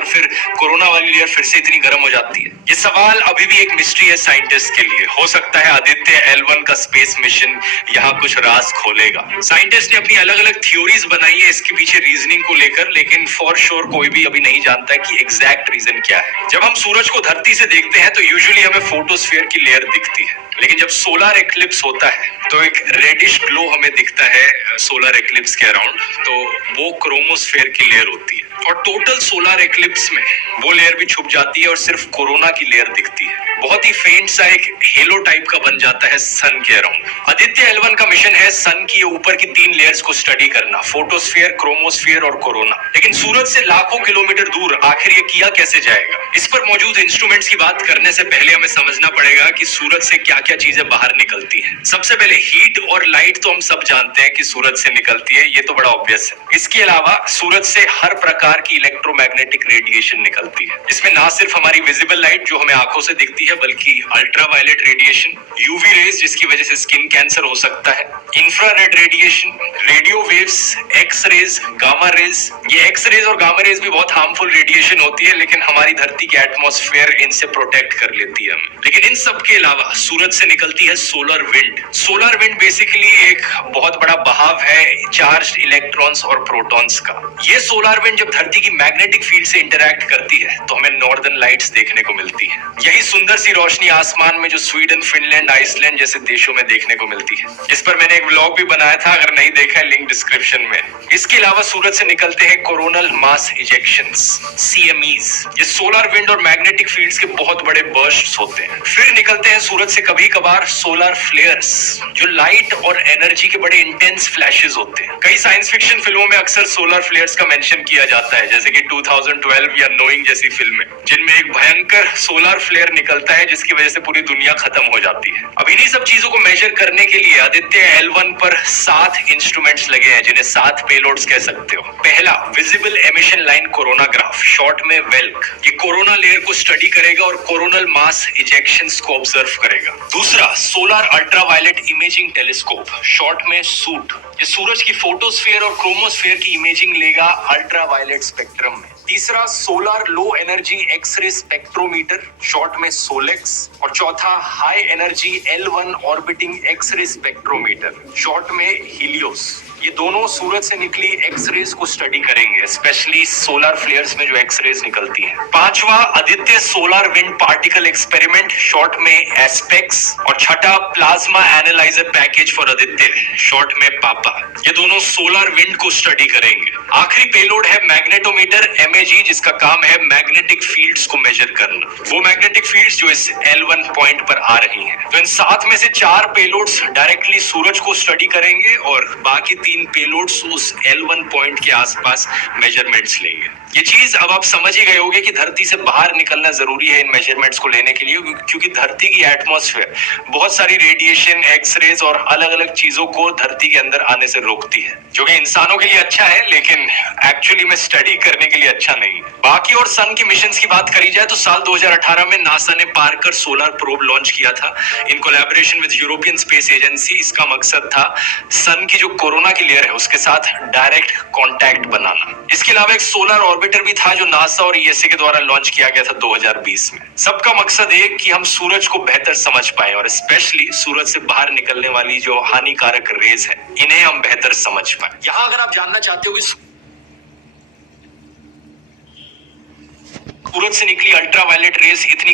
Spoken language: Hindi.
और फिर कोरोना वाली लेयर फिर से इतनी गर्म हो जाती है? ये सवाल अभी भी एक मिस्ट्री है साइंटिस्ट के लिए। हो सकता है आदित्य L1 का स्पेस मिशन यहाँ कुछ राज खोलेगा। साइंटिस्ट ने अपनी अलग अलग थ्योरीज बनाई है इसके पीछे रीजनिंग को लेकर, लेकिन फॉर श्योर कोई भी अभी नहीं जानता है कि एग्जैक्ट रीजन क्या है। जब हम सूरज को धरती से देखते हैं तो यूजुअली हमें फोटोस्फीयर की लेयर दिखती है, लेकिन जब सोलर एक्लिप्स होता है तो एक रेडिश ग्लो हमें दिखता है सोलर एक्लिप्स के अराउंड, तो वो क्रोमोस्फेयर की लेयर होती है। और टोटल सोलर एक्लिप्स में वो लेयर भी छुप जाती है और सिर्फ कोरोना की लेयर दिखती है। बहुत ही फेंट सा एक हेलो टाइप का बन जाता है सन के अराउंड। आदित्य L1 का मिशन है सन की ऊपर की 3 लेयर्स को स्टडी करना, फोटोस्फीयर, क्रोमोस्फीयर और कोरोना। लेकिन सूरज से लाखों किलोमीटर दूर आखिर ये किया कैसे जाएगा? इस पर मौजूद इंस्ट्रूमेंट्स की बात करने से पहले हमें समझना पड़ेगा कि सूरज से क्या क्या चीजें बाहर निकलती हैं। सबसे पहले हीट और लाइट तो हम सब जानते हैं कि सूरज से निकलती है, ये तो बड़ा ऑब्वियस है। इसके अलावा सूरज से हर प्रकार की इलेक्ट्रोमैग्नेटिक रेडिएशन निकलती है। इसमें ना सिर्फ हमारी विजिबल लाइट जो हमें आंखों से दिखती है, बल्कि अल्ट्रावायलेट रेडिएशन, यूवी रेज जिसकी वजह से स्किन कैंसर हो सकता है, infrared radiation, radio waves, X rays, gamma rays. ये एक्स रेज और गामा रेज भी बहुत हार्मफुल रेडिएशन होती है, लेकिन हमारी धरती की एटमॉस्फेयर इनसे प्रोटेक्ट कर लेती है हमें। लेकिन इन सब के अलावा सूरज से निकलती है solar wind. Solar wind basically एक बहुत बड़ा बहाव है चार्ज्ड इलेक्ट्रॉन्स और प्रोटॉन्स का। ये सोलर विंड जब धरती की मैग्नेटिक फील्ड से इंटरैक्ट करती है तो हमें नॉर्दर्न लाइट्स देखने को मिलती है। यही सुंदर सी रोशनी आसमान में जो स्वीडन, फिनलैंड, आइसलैंड जैसे देशों में देखने को मिलती है। इस पर मैंने एक व्लॉग भी बनाया था, अगर नहीं देखा है लिंक डिस्क्रिप्शन में। इसके अलावा सूरज से निकलते हैं कोरोनल मास इजेक्शंस, CMEs। ये सोलर विंड और मैग्नेटिक फील्ड्स के बहुत बड़े बर्स्ट्स होते हैं। फिर निकलते हैं सूरज से कभी कभार सोलर फ्लेयर्स, जो लाइट और एनर्जी के बड़े इंटेंस फ्लैशेस होते हैं। कई साइंस फिक्शन फिल्मों में अक्सर सोलर फ्लेयर्स का मेंशन किया जाता है, जैसे कि 2012 या नोइंग जैसी फिल्में, जिनमें एक भयंकर सोलर फ्लेयर निकलता है जिसकी वजह से पूरी दुनिया खत्म हो जाती है। अब इन्हीं सब चीजों को मेजर करने के लिए आदित्य L1 पर 7 इंस्ट्रूमेंट्स लगे हैं, जिन्हें 7 पेलोड्स कह सकते हो। पहला, visible emission line coronagraph, short में वेल्क। ये कोरोना लेयर को स्टडी करेगा और कोरोनल मास इजेक्शंस को ऑब्जर्व करेगा। दूसरा, solar ultraviolet imaging telescope, short में सूट। ये सूरज की फोटोस्फीयर और क्रोमोस्फीयर की इमेजिंग लेगा अल्ट्रावायलेट स्पेक्ट्रम में। तीसरा, solar low energy X ray spectrometer, short में सोलेक्स। और चौथा, high energy L1 orbiting X ray spectrometer, short में हीलियोस। ये दोनों सूरज से निकली एक्सरेज को स्टडी करेंगे, स्पेशली सोलर फ्लेयर्स में जो एक्सरेज निकलती हैं। पांचवा, Aditya solar wind particle experiment, short में एस्पेक्स। और छठा, plasma analyser package for Aditya, short में पापा। ये दोनों सोलर विंड को स्टडी करेंगे। आखिरी पेलोड है मैग्नेटोमीटर MAG, जिसका काम है मैग्नेटिक फील्ड्स को मेजर करना, वो मैग्नेटिक फील्ड्स जो इस L1 पॉइंट पर आ रही हैं। तो इन 7 में से 4 पेलोड्स डायरेक्टली सूरज को स्टडी करेंगे और बाकी 3 पेलोड्स उस L1 पॉइंट के आसपास मेजरमेंट्स लेंगे। ये चीज अब आप समझ ही गए होंगे कि धरती से बाहर निकलना जरूरी है इन मेजरमेंट्स को लेने के लिए, क्योंकि धरती की एटमॉस्फेयर बहुत सारी रेडिएशन, एक्सरेज और अलग अलग चीजों को धरती के अंदर आने से रोकती है, जो कि इंसानों के लिए अच्छा है लेकिन एक्चुअली में स्टडी करने के लिए अच्छा नहीं। बाकी और सन की मिशंस की बात करी जाए तो साल 2018 में नासा ने पार्कर सोलर प्रोब लॉन्च किया था in collaboration with European space agency. इसका मकसद था सन की जो कोरोना की लेयर है उसके साथ डायरेक्ट कांटेक्ट बनाना। इसके अलावा एक सोलर ऑर्बिटर भी था जो नासा और ESA के द्वारा लॉन्च किया गया था 2020 में। सबका मकसद एक कि हम सूरज को बेहतर समझ पाए और स्पेशली सूरज से बाहर निकलने वाली जो हानिकारक रेज है इन्हें हम बेहतर समझ पाए। यहाँ अगर आप जानना चाहते हो कि सूरज से निकली अल्ट्रावायलेट रेज इतनी